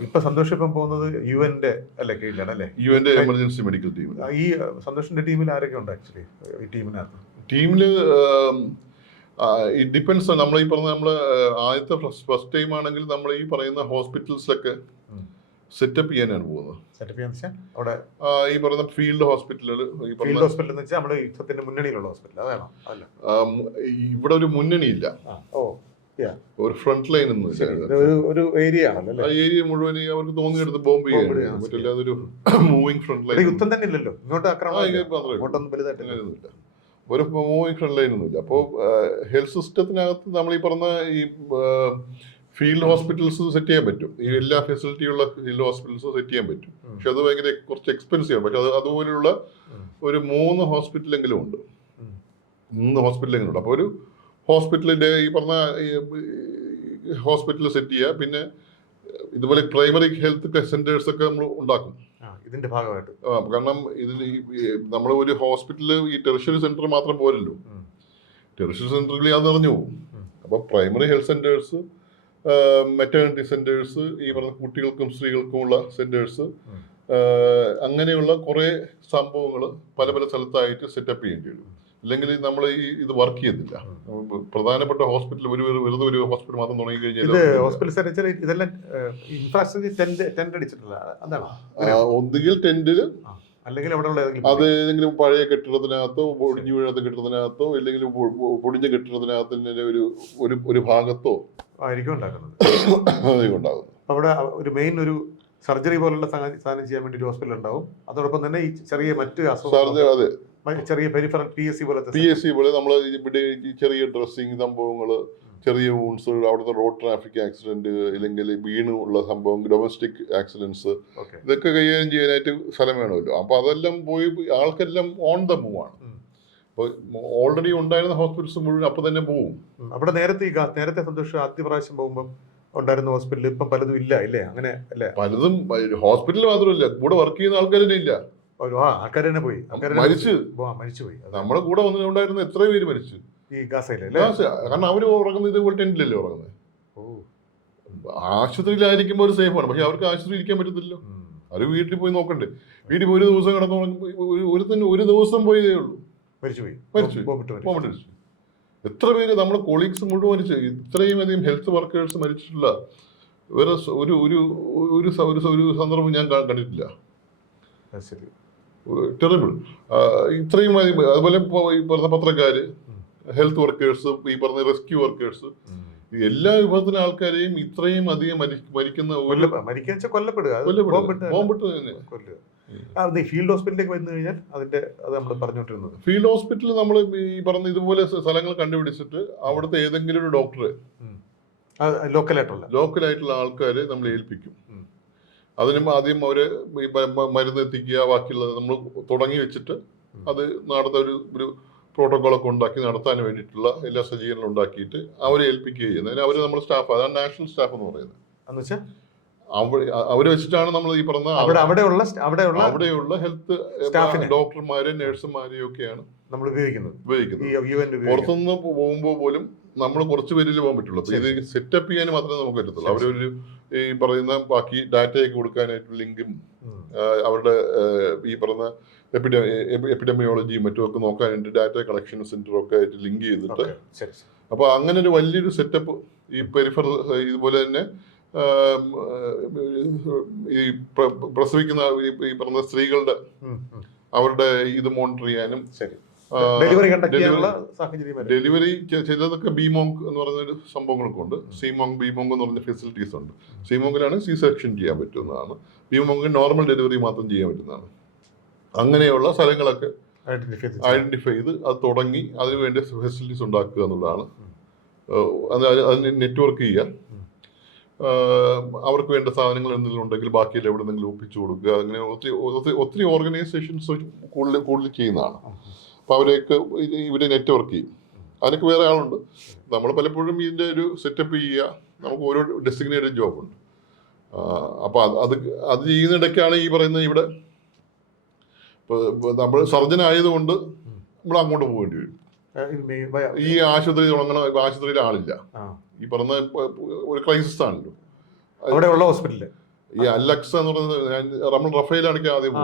ഇപ്പൊ സന്തോഷം ഇപ്പം പോകുന്നത് യു എന്റെ അല്ലെ കീഴിലാണ് അല്ലേ? യു എന്റെ എമർജൻസി മെഡിക്കൽ ടീം ഈ സന്തോഷിന്റെ ടീമിൽ ആരൊക്കെ ഉണ്ട് ആക്ച്വലി ഈ ടീമിനകത്ത്? ടീമിൽ ഇറ്റ് ഡിപ്പെൻസ് നമ്മൾ ഈ പറഞ്ഞ നമ്മൾ ആദ്യത്തെ ഫസ്റ്റ് ടൈം ആണെങ്കിൽ നമ്മൾ ഈ പറയുന്ന ഹോസ്പിറ്റൽസിലൊക്കെ. സെറ്റപ്പ് ചെയ്യാനാണ് പോകുന്നത്. സെറ്റപ്പ് ചെയ്യാൻ അവിടെ ഈ പറയുന്ന ഫീൽഡ് ഹോസ്പിറ്റലുകൾ ഫീൽഡ് ഹോസ്പിറ്റൽ എന്ന് വെച്ചാൽ നമ്മുടെ യുദ്ധത്തിന്റെ മുന്നണിയിലുള്ള ഹോസ്പിറ്റൽ അതാണോ അല്ല ഇവിടെ ഒരു മുന്നണിയില്ല. ഓ. ഒരു ഫ്രണ്ട് ലൈൻ ഒരു ഏരിയ ആണല്ലോ? ആ ഏരിയ മുഴുവൻ അവർക്ക് തോന്നിയെടുത്ത് ബോംബ് ചെയ്യാൻ ചെയ്യാൻ ഒരു മൂവിങ് ഫ്രണ്ട് ലൈൻ യുദ്ധം തന്നെ ഇല്ലല്ലോ. ഇങ്ങോട്ട് ആക്രമണം ഒരു മൂവിങ് ഫ്രണ്ട് ലൈൻ ഒന്നുമില്ല. അപ്പോൾ ഹെൽത്ത് സിസ്റ്റത്തിനകത്ത് നമ്മൾ ഈ പറഞ്ഞ ഈ ഫീൽഡ് ഹോസ്പിറ്റൽസ് സെറ്റ് ചെയ്യാൻ പറ്റും. ഈ എല്ലാ ഫെസിലിറ്റിയുള്ള ഫീൽഡ് ഹോസ്പിറ്റൽസ് സെറ്റ് ചെയ്യാൻ പറ്റും. പക്ഷെ അത് ഭയങ്കര കുറച്ച് എക്സ്പെൻസീവ് ആണ്. പക്ഷെ അത് അതുപോലെയുള്ള ഒരു മൂന്ന് ഹോസ്പിറ്റലെങ്കിലും ഉണ്ട്. മൂന്ന് ഹോസ്പിറ്റലെങ്കിലും ഉണ്ട്. അപ്പോൾ ഒരു ഹോസ്പിറ്റലിന്റെ ഈ പറഞ്ഞ ഹോസ്പിറ്റൽ സെറ്റ് ചെയ്യുക. പിന്നെ ഇതുപോലെ പ്രൈമറി ഹെൽത്ത് സെന്റേഴ്സ് ഒക്കെ നമ്മൾ ഉണ്ടാക്കും. ഇതിന്റെ ഭാഗമായിട്ട്. കാരണം ഇതിൽ നമ്മൾ ഒരു ഹോസ്പിറ്റൽ ഈ ടെറിഷറി സെന്റർ മാത്രം പോരല്ലോ. ടെറിഷറി സെന്ററിൽ അത് നിറഞ്ഞു പോകും. അപ്പൊ അപ്പോൾ primary health centres maternity centres ഈ പറഞ്ഞ കുട്ടികൾക്കും സ്ത്രീകൾക്കുമുള്ള സെന്റേഴ്സ്. അങ്ങനെയുള്ള കുറേ സംഭവങ്ങൾ പല പല സ്ഥലത്തായിട്ട് സെറ്റപ്പ് ചെയ്യേണ്ടി വരും. അല്ലെങ്കിൽ നമ്മൾ ഈ ഇത് വർക്ക് ചെയ്യുന്നില്ല. പ്രധാനപ്പെട്ട ഹോസ്പിറ്റൽ ഒരു വെറുതെ ഒരു ഹോസ്പിറ്റൽ മാത്രം തുടങ്ങി കഴിഞ്ഞാൽ ഹോസ്പിറ്റൽ ഇതെല്ലാം ഇൻഫ്രാസ്ട്രക്ചർ ടെന്റ് ടെന്റ് അടിച്ചിട്ടില്ല അതാണ്? ഒന്നുകിൽ ടെന്റിൽ അല്ലെങ്കിൽ അവിടെ ഉള്ള അത് ഏതെങ്കിലും പഴയ കെട്ടിടത്തിനകത്തോ ഒടിഞ്ഞു വീഴാത്ത കെട്ടിടത്തിനകത്തോ അല്ലെങ്കിൽ പൊടിഞ്ഞ കെട്ടിടത്തിനകത്തിന്റെ ഒരു ഒരു ഒരു ഭാഗത്തോ ആയിരിക്കും ഉണ്ടാക്കുന്നത്. അധികം ഉണ്ടാകുന്നു അവിടെ ഒരു മെയിൻ ഒരു സർജറി പോലുള്ള സാധനം ചെയ്യാൻ വേണ്ടി ഒരു ഹോസ്പിറ്റൽ ഉണ്ടാവും. അതോടൊപ്പം തന്നെ ഈ ചെറിയ മറ്റ് അസുഖം അതെ. ചെറിയ പെരിഫറൽ പി എസ് സി പോലത്തെ പി എസ് സി പോലെ നമ്മൾ ഇവിടെ ചെറിയ ഡ്രസ്സിങ് സംഭവങ്ങൾ ചെറിയ വൂൺസ് അവിടുത്തെ റോഡ് ട്രാഫിക് ആക്സിഡന്റ് അല്ലെങ്കിൽ വീണ് ഉള്ള സംഭവം ഡൊമസ്റ്റിക് ആക്സിഡൻസ് ഇതൊക്കെ കൈകാര്യം ചെയ്യാനായിട്ട് സ്ഥലം വേണമല്ലോ. അപ്പോൾ അതെല്ലാം പോയി ആൾക്കെല്ലാം ഓൺ ദ മൂവ് ആണ്. ഓൾറെഡി ഉണ്ടായിരുന്ന ഹോസ്പിറ്റൽസ് മുഴുവൻ അപ്പോൾ തന്നെ പോവും. അവിടെ നേരത്തെ നേരത്തെ സന്തോഷം ആദ്യ പ്രാവശ്യം പോകുമ്പോൾ ഉണ്ടായിരുന്ന ഹോസ്പിറ്റലിൽ ഇപ്പം പലതും ഇല്ല ഇല്ലേ? അങ്ങനെ അല്ലേ? പലതും ഹോസ്പിറ്റലിൽ മാത്രമല്ല കൂടെ വർക്ക് ചെയ്യുന്ന ആൾക്കാർ തന്നെ ഇല്ല. ആ ആൾക്കാർ തന്നെ പോയി. മരിച്ചു. തന്നെ മരിച്ച് ആ, മരിച്ചുപോയി അതെ. നമ്മുടെ കൂടെ വന്നിട്ടുണ്ടായിരുന്ന എത്ര പേര് മരിച്ചു. ഈ ഗാസയിലെ അല്ലേ? കാരണം അവർ ഉറങ്ങുന്നത് ഇതുപോലെ ടെന്റിലല്ലേ ഉറങ്ങുന്നത്? ഓ. ആശുപത്രിയിലായിരിക്കുമ്പോൾ ഒരു സേഫാണ്. പക്ഷെ അവർക്ക് ആശുപത്രി ഇരിക്കാൻ പറ്റത്തില്ലല്ലോ. ഉം. അവർ വീട്ടിൽ പോയി നോക്കണ്ടേ. വീട്ടിൽ പോയി ഒരു ദിവസം കിടന്നു ഒരു തന്നെ ഒരു ദിവസം പോയതേ ഉള്ളൂ. മരിച്ചു പോയി. ബോംബിട്ട് മരിച്ചു. ബോംബ് മരിച്ചു. എത്ര പേര് നമ്മുടെ കൊളീഗ്സ് മുഴുവൻ മരിച്ചു. ഇത്രയും അധികം ഹെൽത്ത് വർക്കേഴ്സ് മരിച്ചിട്ടില്ല. വേറെ സ- ഒരു ഒരു ഒരു സ- ഒരു സ- ഒരു സന്ദർഭം ഞാൻ കാ- കണ്ടിട്ടില്ല. അത് ശരി. ടെറിബിൾ ഇത്രയും മതി. അതുപോലെ ഈ പറഞ്ഞ പത്രക്കാര് ഹെൽത്ത് വർക്കേഴ്സ് ഈ പറഞ്ഞ റെസ്ക്യൂ വർക്കേഴ്സ് എല്ലാ വിഭാഗത്തിലെ ആൾക്കാരെയും ഇത്രയും അധികം മരി- മരിക്കുന്ന കൊല്ലപ്പെടുക. ബോംബിട്ട് തന്നെ. കൊല്ലുക. ഫീൽഡ് ഹോസ്പിറ്റലിലേക്ക് വന്നു കഴിഞ്ഞാൽ അതിന്റെ അത് നമ്മൾ പറഞ്ഞുകൊണ്ടിരുന്നത്. ഫീൽഡ് ഹോസ്പിറ്റലിൽ നമ്മൾ ഈ പറഞ്ഞ ഇതുപോലെ സ്ഥലങ്ങൾ കണ്ടുപിടിച്ചിട്ട് അവിടുത്തെ ഏതെങ്കിലും ഒരു ഡോക്ടറെ ലോക്കലായിട്ടുള്ള ലോക്കൽ ആയിട്ടുള്ള. ആൾക്കാരെ നമ്മൾ ഏൽപ്പിക്കും. അതിനും ആദ്യം അവർ മരുന്ന് എത്തിക്കുക ബാക്കിയുള്ളത് നമ്മൾ തുടങ്ങി വെച്ചിട്ട് അത് നടത്ത ഒരു ഒരു പ്രോട്ടോകോളൊക്കെ ഉണ്ടാക്കി നടത്താൻ വേണ്ടിയിട്ടുള്ള എല്ലാ സജ്ജീകരണങ്ങളും ഉണ്ടാക്കിയിട്ട് അവരെ ഏൽപ്പിക്കുക ചെയ്യുന്നത്. അവർ നമ്മുടെ സ്റ്റാഫ് അതാണ് നാഷണൽ സ്റ്റാഫ് എന്ന് പറയുന്നത്. അവരെ വെച്ചിട്ടാണ് നമ്മൾ ഈ പറഞ്ഞ അവിടെയുള്ള അവിടെയുള്ള അവിടെയുള്ള ഹെൽത്ത്. ഡോക്ടർമാരെ നഴ്സുമാരെയും ഒക്കെയാണ് നമ്മൾ ഉപയോഗിക്കുന്നത്. ഉപയോഗിക്കുന്നത്. പുറത്തുനിന്ന് പോകുമ്പോൾ പോലും നമ്മൾ കുറച്ച് പേരിൽ പോകാൻ പറ്റുള്ളൂ. ഇത് സെറ്റപ്പ് ചെയ്യാൻ മാത്രമേ നമുക്ക് പറ്റത്തുള്ളൂ. അവരൊരു ഈ പറയുന്ന ബാക്കി ഡാറ്റയൊക്കെ കൊടുക്കാനായിട്ട് ലിങ്കും അവരുടെ ഈ പറയുന്ന എപ്പിഡ എപ്പിഡമിയോളജിയും മറ്റും ഒക്കെ നോക്കാനായിട്ട് ഡാറ്റ കളക്ഷൻ സെന്ററും ഒക്കെ ആയിട്ട് ലിങ്ക് ചെയ്തിട്ട്. അപ്പോൾ അങ്ങനെ ഒരു വലിയൊരു സെറ്റപ്പ് ഈ പെരിഫറൽ ഇതുപോലെ തന്നെ ഈ പ്രസവിക്കുന്ന ഈ- പറഞ്ഞ സ്ത്രീകളുടെ. അവരുടെ ഇത് മോണിറ്റർ ചെയ്യാനും ശരി ഡെലിവറി ഡെലിവറി ചെയ്തതൊക്കെ ബിമോങ് എന്ന് പറയുന്ന സംഭവങ്ങളൊക്കെ ഉണ്ട്. സിമോങ് ബിമോങ് എന്ന് പറഞ്ഞ ഫെസിലിറ്റീസ് ഉണ്ട്. സിമോങ്ങിലാണ് സി സെക്ഷൻ ചെയ്യാൻ പറ്റുന്നതാണ്. ബിമോങ്ങിൽ നോർമൽ ഡെലിവറി മാത്രം ചെയ്യാൻ പറ്റുന്നതാണ്. അങ്ങനെയുള്ള സ്ഥലങ്ങളൊക്കെ ഐഡന്റിഫൈ ചെയ്ത്. അത് തുടങ്ങി അതിന് വേണ്ടി ഫെസിലിറ്റീസ് ഉണ്ടാക്കുക എന്നുള്ളതാണ്. അതിന് നെറ്റ്വർക്ക് ചെയ്യുക. അവർക്ക് വേണ്ട സാധനങ്ങൾ എന്തെങ്കിലും ഉണ്ടെങ്കിൽ ബാക്കിയെല്ലാം എവിടെ നിന്നെങ്കിലും ഒപ്പിച്ചു കൊടുക്കുക. അങ്ങനെ ഒത്തിരി ഒത്തിരി ഒത്തിരി ഓർഗനൈസേഷൻസ് കൂടുതൽ കൂടുതൽ ചെയ്യുന്നതാണ്. അപ്പോൾ അവരെയൊക്കെ ഇവരെ നെറ്റ്വർക്ക് ചെയ്യും. അതിനൊക്കെ വേറെ ആളുണ്ട്. നമ്മൾ പലപ്പോഴും ഇതിന്റെ ഒരു സെറ്റപ്പ് ചെയ്യുക. നമുക്ക് ഓരോ ഡെസിഗ്നേറ്റഡ് ജോബുണ്ട്. അപ്പോൾ അത് അത് അത് ചെയ്യുന്നിടയ്ക്കാണ് ഈ പറയുന്നത് ഇവിടെ ഇപ്പോൾ നമ്മൾ സർജൻ ആയതുകൊണ്ട് നമ്മൾ അങ്ങോട്ട് പോകേണ്ടി വരും. ഈ ആശുപത്രി തുടങ്ങണ ആശുപത്രിയിൽ ആളില്ല. ഈ പറഞ്ഞ ഒരു ക്രൈസിസ് ആണല്ലോ. അവിടെയുള്ള ഹോസ്പിറ്റലിൽ ഈ അലക്സ എന്ന് പറയുന്നത് ഞാൻ- നമ്മൾ റഫേലാണ് ആദ്യം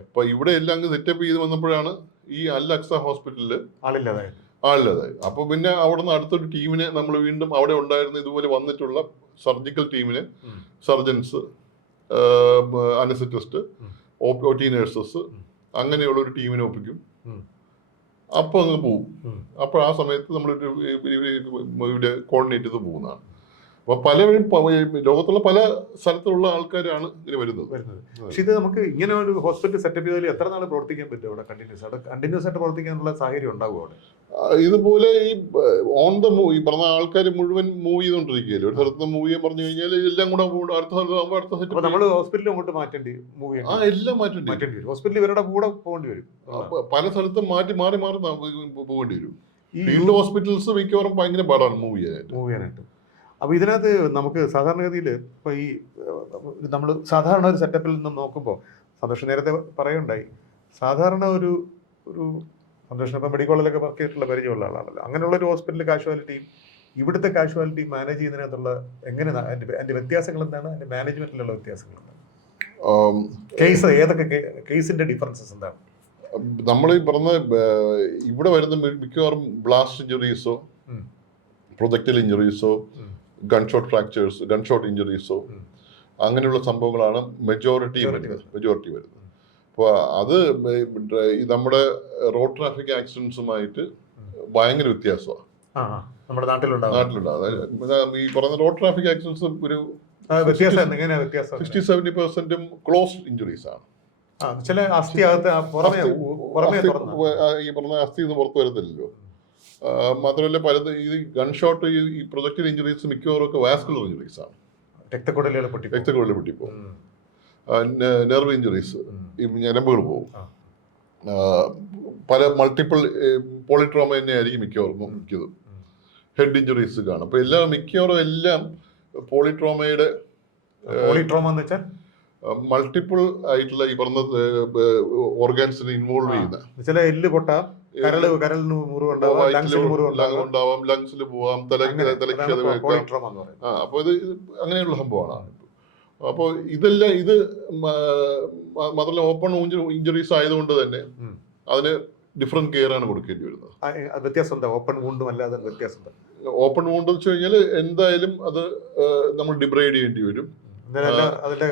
അപ്പൊ ഇവിടെ എല്ലാം സെറ്റപ്പ് ചെയ്ത് വന്നപ്പോഴാണ് ഈ അൽ അക്സ ഹോസ്പിറ്റലിൽ ആളില്ലാതായി ആളില്ലതായി അപ്പൊ പിന്നെ അവിടുന്ന് അടുത്തൊരു ടീമിനെ നമ്മൾ വീണ്ടും അവിടെ ഉണ്ടായിരുന്ന ഇതുപോലെ വന്നിട്ടുള്ള സർജിക്കൽ ടീമിന്. Surgeons anaesthetist. O T nurses അങ്ങനെയുള്ള ഒരു ടീമിനെ ഒപ്പിക്കും. അപ്പൊ അപ്പോൾ അങ്ങ് പോവും. അപ്പൊ അപ്പോൾ ആ സമയത്ത് നമ്മൾ ഇവിടെ കോർഡിനേറ്റ് ചെയ്ത് പോകുന്നതാണ്. അപ്പോൾ പലരും പ- ലോകത്തുള്ള പല സ്ഥലത്തുള്ള ആൾക്കാരാണ് ഇതിന് വരുന്നത്. വരുന്നത്. പക്ഷെ ഇത് നമുക്ക് ഇങ്ങനെ ഒരു ഹോസ്പിറ്റൽ സെറ്റപ്പ് ചെയ്താൽ എത്ര നാൾ പ്രവർത്തിക്കാൻ പറ്റും അവിടെ കണ്ടിന്യൂസ് അവിടെ കണ്ടിന്യൂസ് ആയിട്ട് പ്രവർത്തിക്കാനുള്ള സാഹചര്യം ഉണ്ടാവും അവിടെ? ഇതുപോലെ ഈ ഓൺ ദ മൂവ് ഈ പറഞ്ഞ ആൾക്കാർ മുഴുവൻ മൂവ് ചെയ്തുകൊണ്ടിരിക്കുകയല്ലേ ഒരു സ്ഥലത്ത് മൂവ് ചെയ്യാൻ പറഞ്ഞു കഴിഞ്ഞാൽ എല്ലാം കൂടെ അടുത്ത സ്ഥലത്ത് ആകുമ്പോൾ അടുത്ത സെറ്റ് നമ്മൾ ഹോസ്പിറ്റലിൽ അങ്ങോട്ട് മാറ്റേണ്ടി മൂവ് ആ എല്ലാം മാറ്റേണ്ടി. മാറ്റേണ്ടി വരും. ഹോസ്പിറ്റലിൽ ഇവരുടെ കൂടെ പോകേണ്ടി വരും. പല സ്ഥലത്തും മാറ്റി മാറി മാറി പോകേണ്ടി വരും. ഈ ഫീൽഡ് ഹോസ്പിറ്റൽസ് മിക്കവാറും ഭയങ്കര പാടാണ് മൂവ് ചെയ്യാനായിട്ട്. മൂവ് ചെയ്യാനായിട്ട്. അപ്പോൾ ഇതിനകത്ത് നമുക്ക് സാധാരണഗതിയിൽ ഇപ്പോൾ ഈ നമ്മൾ സാധാരണ ഒരു സെറ്റപ്പിൽ നിന്ന് നോക്കുമ്പോൾ സന്തോഷം നേരത്തെ പറയുണ്ടായി സാധാരണ ഒരു ഒരു സന്തോഷം ഇപ്പം മെഡിക്കൽ കോളേജിലൊക്കെ വർക്ക് ചെയ്തിട്ടുള്ള പരിചയമുള്ള ആളാണല്ലോ. അങ്ങനെയുള്ള ഒരു ഹോസ്പിറ്റൽ കാഷ്വാലിറ്റിയും ഇവിടുത്തെ കാഷ്വാലിറ്റി മാനേജ് ചെയ്യുന്നതിനകത്തുള്ള എങ്ങനെ അതിന്റെ വ്യത്യാസങ്ങൾ എന്താണ്? അതിന്റെ മാനേജ്മെന്റിലുള്ള വ്യത്യാസങ്ങൾ എന്താണ്? കേസ് ഏതൊക്കെ കേസിന്റെ ഡിഫറൻസസ് എന്താണ്? നമ്മൾ ഈ പറഞ്ഞ ഇവിടെ വരുന്ന മിക്കവാറും ബ്ലാസ്റ്റ് ഇഞ്ചുറീസോ പ്രൊജക്റ്റൽ ഇഞ്ചുറീസോ. ഗൺഷോട്ട് ഫ്രാക്ചേഴ്സ് ഗൺഷോട്ട് ഇഞ്ചുറീസോ. അങ്ങനെയുള്ള സംഭവങ്ങളാണ് മെജോറിറ്റി വരുന്നത്. മെജോറിറ്റി വരുന്നത്. അപ്പോൾ അത് നമ്മുടെ റോഡ് ട്രാഫിക് ആക്സിഡൻസുമായിട്ട് ഭയങ്കര വ്യത്യാസമാണ് നമ്മുടെ നാട്ടിലുണ്ടാവും. നാട്ടിലുണ്ട് അതായത് ഈ പറഞ്ഞ റോഡ് ട്രാഫിക് ആക്സിഡൻസ് ഒരു സിക്സ്റ്റി സെവന്റി പെർസെന്റും ക്ലോസ് ഇഞ്ചുറീസ് ആണ്. ചില അസ്ഥി അകത്ത് പുറമേ ഈ പറഞ്ഞ അസ്ഥി പുറത്ത് വരത്തില്ലല്ലോ. ആ, മാത്രമല്ല പലത് ഈ ഗൺഷോട്ട് ഈ പ്രൊജക്റ്റഡ് ഇഞ്ചുറീസ് മിക്കവാറും ഒക്കെ വാസ്കുലർ ഇഞ്ചുറീസ് ആണ്. രക്തക്കുടലുകൾ പൊട്ടി പൊട്ടിപ്പോകും നെർവ് ഇഞ്ചുറീസ് ഈ ഞരമ്പുകൾ പോകും പല മൾട്ടിപ്പിൾ പോളിട്രോമ തന്നെയായിരിക്കും മിക്കവാറും മിക്കതും. ഹെഡ് ഇഞ്ചുറീസ് കാണും. അപ്പൊ എല്ലാം മിക്കവാറും എല്ലാം പോളിട്രോമയുടെ പോളിട്രോമ എന്ന് വെച്ചാൽ? മൾട്ടിപ്പിൾ ആയിട്ടുള്ള ഈ പറഞ്ഞ ഓർഗാൻസിനെ ഇൻവോൾവ് ചെയ്യുന്ന. ചില എല്ല് പൊട്ട. കരൾ കരളിന് മുറിവുണ്ടാവാം ഉണ്ടാവാം ലങ്സിൽ പോവാം തലയ്ക്ക്. തലയ്ക്ക് അത് ആ അപ്പോൾ ഇത് അങ്ങനെയുള്ള സംഭവമാണ് അപ്പോൾ ഇതെല്ലാം ഇത് മാത്രമല്ല ഓപ്പൺ ഇഞ്ചുറീസ് ആയതുകൊണ്ട് തന്നെ. അതിന് ഡിഫറെന്റ് കെയർ ആണ് കൊടുക്കേണ്ടി വരുന്നത്. വ്യത്യാസം ഓപ്പൺ വൂണ്ടും അല്ലാതെ വ്യത്യാസം ഓപ്പൺ വൂണ്ട് വെച്ച് കഴിഞ്ഞാൽ എന്തായാലും അത് നമ്മൾ ഡിബ്രൈഡ് ചെയ്യേണ്ടി വരും.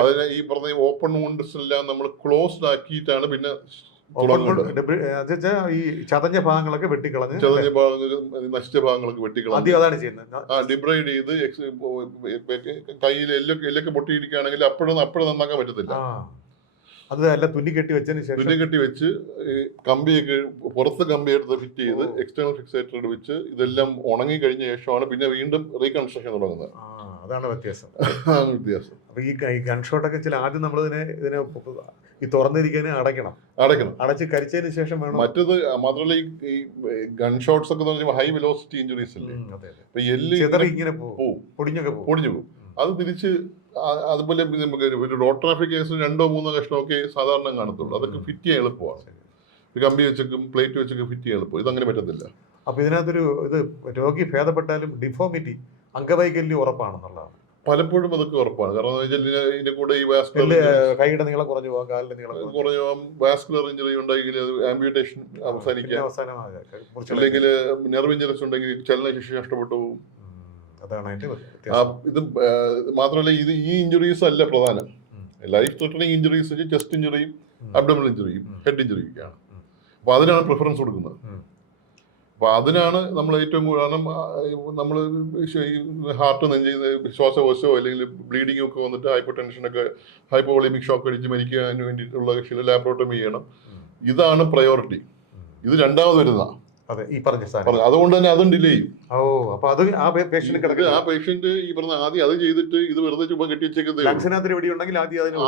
അതിനെ ഈ പറഞ്ഞ ഓപ്പൺ വൂണ്ട്സ് എല്ലാം നമ്മൾ ക്ലോസ്ഡ് ആക്കിയിട്ടാണ് പിന്നെ ഈ ചതഞ്ഞ ഭാഗങ്ങളൊക്കെ വെട്ടിക്കളഞ്ഞ് ചതഞ്ഞ ഭാഗങ്ങൾ നശിച്ച ഭാഗങ്ങളൊക്കെ വെട്ടിക്കളഞ്ഞ്. അതാണ് ചെയ്യുന്നത്. ആ ഡിബ്രൈഡ് ചെയ്ത് കയ്യിൽ എല്ലൊക്കെ എല്ലൊക്കെ പൊട്ടിയിരിക്കുകയാണെങ്കിൽ അപ്പോഴും അപ്പോഴും നന്നാക്കാൻ പറ്റത്തില്ല. അത് അല്ല തുന്നി കെട്ടി വെച്ചതിന് ശേഷം തുന്നി കെട്ടി വെച്ച് കമ്പിയൊക്കെ പുറത്ത് കമ്പി എടുത്ത് ഫിറ്റ് ചെയ്ത്. എക്സ്റ്റേണൽ ഫിക്സേറ്റർ വെച്ച് ഇതെല്ലാം ഉണങ്ങി കഴിഞ്ഞ ശേഷമാണ് പിന്നെ വീണ്ടും റീകൺസ്ട്രക്ഷൻ തുടങ്ങുന്നത്. അതാണ് വ്യത്യാസം. അതാണ് വ്യത്യാസം. അപ്പൊ ഈ ഗൺഷോട്ടൊക്കെ ചില ആദ്യം നമ്മൾ ഇതിനെ ഇതിനെ ഈ തുറന്നിരിക്കാൻ അടയ്ക്കണം. അടയ്ക്കണം. അടച്ച് കരിച്ചതിന് ശേഷം വേണം മറ്റത് മാത്രമല്ല ഈ ഗൺ ഷോട്ട്സ് ഒക്കെ എന്ന് ഹൈ വെലോസിറ്റി ഇഞ്ചുറീസ് അല്ലേ. അപ്പൊ എല്ല് ഇങ്ങനെ പോകും. പൊടിഞ്ഞൊക്കെ പൊടിഞ്ഞു പോകും. അത് തിരിച്ച് അതുപോലെ നമുക്ക് ഒരു റോഡ് ട്രാഫിക് കേസ് രണ്ടോ മൂന്നോ കഷ്ണമൊക്കെ സാധാരണ കാണത്തുള്ളൂ. അതൊക്കെ ഫിറ്റ് ചെയ്യാൻ എളുപ്പമാണ്. കമ്പി വെച്ചൊക്കെ പ്ലേറ്റ് വെച്ചൊക്കെ ഫിറ്റ് ചെയ്യാൻ എളുപ്പം ഇതങ്ങനെ പറ്റത്തില്ല. അപ്പൊ ഇതിനകത്തൊരു ഇത് രോഗി ഭേദപ്പെട്ടാലും ഡിഫോമിറ്റി അംഗവൈകല്യം ഉറപ്പാണെന്നുള്ളതാണ്. പലപ്പോഴും അതൊക്കെ ഉറപ്പാണ്. കാരണം എന്ന് വെച്ചാൽ ഇതിന്റെ കൂടെ ഈ വാസ്കുലർ കൈയുടെ നീളം കുറഞ്ഞു പോകാം കാലിന്റെ നീളം കുറഞ്ഞു പോകാം വാസ്കുലർ ഇഞ്ചറി ഉണ്ടെങ്കിൽ അത് ആംബ്യൂട്ടേഷൻ അവസാനിക്കാം. അല്ലെങ്കിൽ നെർവ് ഇഞ്ചറീസ് ഉണ്ടെങ്കിൽ ചലനശേഷി നഷ്ടപ്പെട്ടു പോകും. ഇത് മാത്രല്ല മാത്രമല്ല ഇത് ഈ ഇഞ്ചുറീസ് അല്ല പ്രധാനം. ലൈഫ് ത്രെട്ടനിങ് ഇഞ്ചുറീസ് ചെസ്റ്റ് ഇഞ്ചുറിയും അബ്ഡമൽ അബ്ഡമിനൽ ഇഞ്ചുറിയും ഹെഡ് ഇഞ്ചുറിയൊക്കെയാണ് ആണ് അപ്പൊ അതിനാണ് പ്രിഫറൻസ് കൊടുക്കുന്നത്. അപ്പൊ അതിനാണ് നമ്മൾ ഏറ്റവും കൂടുതൽ കാരണം നമ്മൾ ഹാർട്ട് നെഞ്ച് ശ്വാസകോശമോ അല്ലെങ്കിൽ ബ്ലീഡിംഗ് ഒക്കെ വന്നിട്ട് ഹൈപ്പർ ടെൻഷനൊക്കെ ഹൈപ്പോളിമിക് ഷോക്ക് അടിച്ച് മരിക്കാൻ വേണ്ടിയിട്ടുള്ള കക്ഷിയിൽ ലാബറോട്ടമി ചെയ്യണം. ഇതാണ് പ്രയോറിറ്റി. ഇത് രണ്ടാമത് വരുന്ന അതെ ഈ പറഞ്ഞ സാധനം. അതുകൊണ്ട് തന്നെ അതും ഡിലേ ചെയ്യും. ഓ അപ്പൊ അത് ആ പേഷ്യന്റ് കിടക്കുക ആ പേഷ്യന്റ് ഈ പറഞ്ഞ ആദ്യം അത് ചെയ്തിട്ട് ഇത് വെറുതെ ചുമ്മാ കെട്ടി വെച്ചേക്കുന്നത് ആദ്യം അതിന്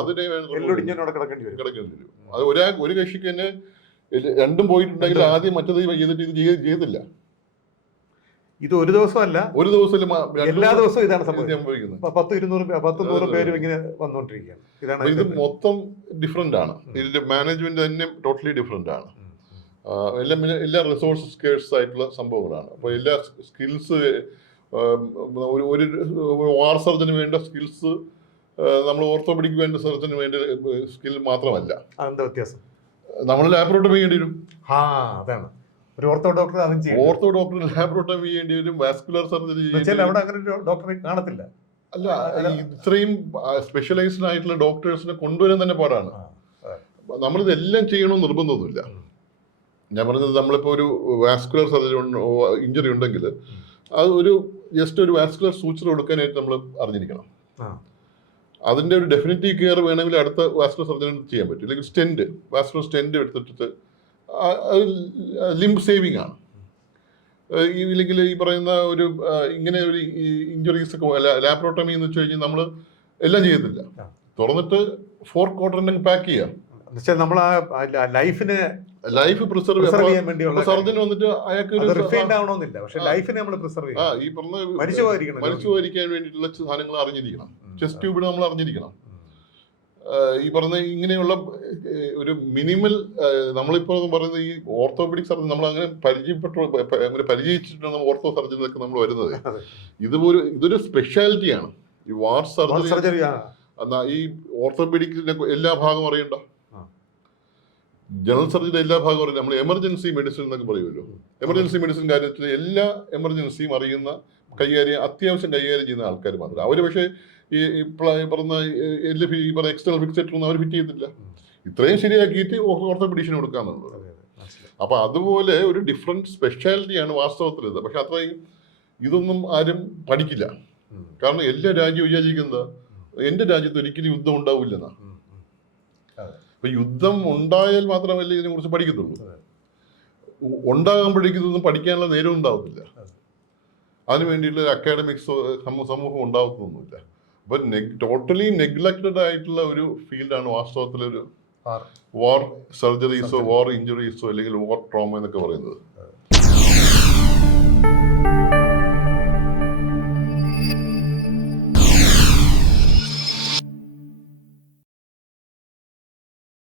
കിടക്കേണ്ടി വരും. കിടക്കേണ്ടി വരും. അത് ഒരാ ഒരു കക്ഷിക്ക് തന്നെ രണ്ടും പോയിട്ടുണ്ടെങ്കിൽ ആദ്യം മറ്റത് ചെയ്തിട്ട് ഇത് ചെയ്തില്ല. ഇത് ഒരു ദിവസമല്ല. ഒരു ദിവസം എല്ലാ ദിവസവും ഇതാണ് സംഭവിക്കുന്നത്. പത്ത് ഇരുന്നൂറ് പത്ത് നൂറ് പേരും ഇങ്ങനെ വന്നുകൊണ്ടിരിക്കുകയാണ് ഇതാണ് ഇത് മൊത്തം ഡിഫറെന്റ് ആണ്. ഇതിന്റെ മാനേജ്മെന്റ് തന്നെ ടോട്ടലി ഡിഫറെന്റ് ആണ്. എല്ലാം പിന്നെ എല്ലാ റിസോഴ്സ് സ്കേഴ്സ് ആയിട്ടുള്ള സംഭവങ്ങളാണ്. അപ്പോൾ എല്ലാ സ്കിൽസ് ഒരു ഒരു വാർ സർജന് വേണ്ട സ്കിൽസ് നമ്മൾ ഓർത്തോപെഡിക്ക് വേണ്ട സർജന് വേണ്ട സ്കിൽ മാത്രമല്ല. അതെന്താ വ്യത്യാസം? നമ്മൾ ലാബ്രോട്ടമി ചെയ്യേണ്ടി വരും. ആ അതാണ്. ഒരു ഓർത്തോ ഡോക്ടർ അതും ചെയ്യും ഓർത്തോ ഡോക്ടർ ലാബ്രോട്ടമി ചെയ്യേണ്ടി വരും. വാസ്കുലർ സർജറി അവിടെ അങ്ങനെ ഒരു ഡോക്ടറെ കാണത്തില്ല. അല്ല ഇത്രയും സ്പെഷ്യലൈസ്ഡ് ആയിട്ടുള്ള ഡോക്ടേഴ്സിനെ കൊണ്ടുവരാൻ തന്നെ പാടാണ്. നമ്മളിതെല്ലാം ചെയ്യണമെന്ന് നിർബന്ധമൊന്നുമില്ല. ഞാൻ പറഞ്ഞത് നമ്മളിപ്പോൾ ഒരു വാസ്കുലർ സർജറി ഇഞ്ചുറി ഉണ്ടെങ്കിൽ അത് ഒരു ജസ്റ്റ് ഒരു വാസ്കുലർ സൂച്ചർ കൊടുക്കാനായിട്ട് നമ്മൾ അറിഞ്ഞിരിക്കണം. അതിന്റെ ഒരു ഡെഫിനറ്റീവ് കെയർ വേണമെങ്കിൽ അടുത്ത വാസ്കുലർ സർജറി ചെയ്യാൻ പറ്റും. അല്ലെങ്കിൽ സ്റ്റെന്റ് വാസ്കുലർ സ്റ്റെന്റ് എടുത്തിട്ട് ലിംബ് സേവിങ് ആണ്. ഈ ഇല്ലെങ്കിൽ ഈ പറയുന്ന ഒരു ഇങ്ങനെ ഒരു ഇഞ്ചുറീസ് ഒക്കെ ലാപ്രോട്ടമി എന്ന് വെച്ച് കഴിഞ്ഞാൽ നമ്മൾ എല്ലാം ചെയ്യത്തില്ല തുറന്നിട്ട് ഫോർ ക്വാർട്ടറിന്റെ പാക്ക് ചെയ്യാം. നമ്മൾ ലൈഫിനെ ലൈഫ് പ്രിസർവ് ചെയ്യാൻ വേണ്ടിയുള്ള സർജൻ വന്നിട്ട് അയാൾക്ക് ഒരു റിഫൈൻഡ് ആവണമെന്നില്ല. പക്ഷെ ലൈഫിനെ നമ്മൾ പ്രിസർവ് ആ ഈ പറഞ്ഞ മരിച്ചു പോയിരിക്കാൻ വേണ്ടിയിട്ടുള്ള സാധനങ്ങൾ അറിഞ്ഞിരിക്കണം. ചെസ്റ്റ് ട്യൂബിൽ നമ്മൾ അറിഞ്ഞിരിക്കണം. ഈ പറഞ്ഞ ഇങ്ങനെയുള്ള ഒരു മിനിമൽ നമ്മളിപ്പോൾ പറയുന്നത് ഈ ഓർത്തോപെഡിക് സർജൻ നമ്മൾ അങ്ങനെ പരിചയപ്പെട്ട അങ്ങനെ പരിചയിച്ചിട്ടാണ് ഓർത്തോ സർജനൊക്കെ നമ്മൾ വരുന്നത്. അതെ. ഇതൊരു സ്പെഷ്യാലിറ്റിയാണ് ഈ വാർ സർജറി എന്നാ ഈ ഓർത്തോപെഡിക്കിന്റെ എല്ലാ ഭാഗവും അറിയണ്ട. ജനറൽ സർജറിയുടെ എല്ലാ ഭാഗവും അറിയില്ല നമ്മൾ എമർജൻസി മെഡിസിൻ എന്നൊക്കെ പറയുമല്ലോ. എമർജൻസി മെഡിസിൻ കാര്യത്തിൽ എല്ലാ എമർജൻസിയും അറിയുന്ന കൈകാര്യം അത്യാവശ്യം കൈകാര്യം ചെയ്യുന്ന ആൾക്കാർ മാത്രം. അവർ പക്ഷേ ഈ പറഞ്ഞ എല്ല് ഈ പറഞ്ഞ എക്സ്റ്റേണൽ ഫിക്സേറ്റർ ഒന്നും അവർ ഫിറ്റ് ചെയ്തില്ല ഇത്രയും ശരിയാക്കിയിട്ട് ഓർത്തോപെഡീഷ്യൻ കൊടുക്കാന്നുള്ളത് അപ്പൊ അതുപോലെ ഒരു ഡിഫറെന്റ് സ്പെഷ്യാലിറ്റിയാണ് വാസ്തവത്തിൽ ഇത് പക്ഷെ അത്രയും ഇതൊന്നും ആരും പഠിക്കില്ല. കാരണം എല്ലാ രാജ്യവും വിചാരിക്കുന്നത് എന്റെ രാജ്യത്ത് ഒരിക്കലും യുദ്ധം ഉണ്ടാവില്ലെന്നാ. അപ്പൊ യുദ്ധം ഉണ്ടായാൽ മാത്രമല്ലേ ഇതിനെ കുറിച്ച് പഠിക്കത്തുള്ളൂ ഉണ്ടാകുമ്പോഴേക്കും ഇതൊന്നും പഠിക്കാനുള്ള നേരം ഉണ്ടാവത്തില്ല. അതിന് വേണ്ടിയിട്ടുള്ള അക്കാഡമിക്സ് സമൂഹം ഉണ്ടാവത്തൊന്നുമില്ല. അപ്പൊ ടോട്ടലി നെഗ്ലക്റ്റഡ് ആയിട്ടുള്ള ഒരു ഫീൽഡാണ് വാസ്തവത്തിൽ ഒരു വാർ സർജറീസോ വാർ ഇഞ്ചുറീസോ അല്ലെങ്കിൽ വാർ ട്രോമ എന്നൊക്കെ പറയുന്നത്.